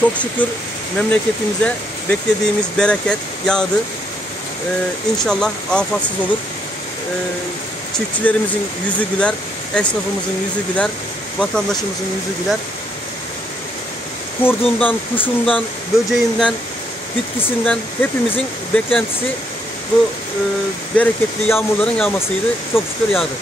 Çok şükür memleketimize beklediğimiz bereket yağdı. İnşallah afatsız olur. Çiftçilerimizin yüzü güler, esnafımızın yüzü güler, vatandaşımızın yüzü güler. Kurdundan, kuşundan, böceğinden, bitkisinden hepimizin beklentisi bu bereketli yağmurların yağmasıydı. Çok şükür yağdı.